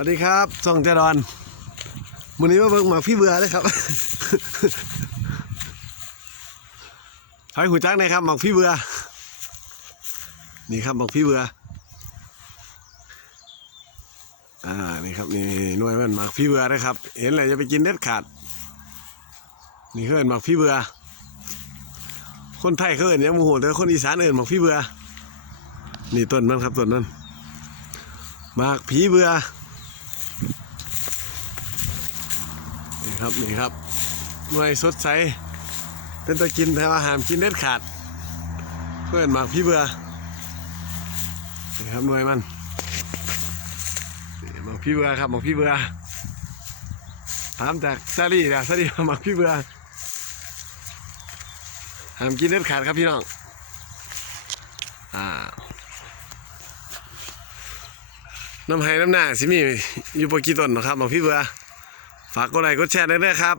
วัสดีครับซ่องเจดอนวันนี้มาเบิ่งหมากพี่เบื่อเลยครับใครหูจักนะครับหมากพี่เบื่อนี่ครับหมากพี่เบื่ออ่านี่ครับนี่หน่วยมันหมากพี่เบื่อนะครับ เห็นอะไรจะไปกินเด็ดขาด นี่เขาเอินหมากพี่เบื่อคนไทยเขาเอินยังโมโหแต่คนอีสานเอินหมากพี่เบื่อนี่ต้นมันครับต้นนั้นหมากผีเบื่อ นี่ครับนี่ครับหน่วยสดใสเป็นตัวกินแต่ว่าหามกินเด็ดขาด เพื่อนหมากพี่เบื่อนี่ครับหน่วยมันนี่หมากพี่เบื่อครับหมากพี่เบื่อถามจากซาลี่นะซาลี่หมากพี่เบื่อหามกินเด็ดขาดครับพี่น้องอ่าน้ำไห้น้ำหน้าสิมีอยู่ปกี่ต้นนะครับหมากพี่เบื่อ ฝากกดไลค์กดแชร์ด้วยนะครับ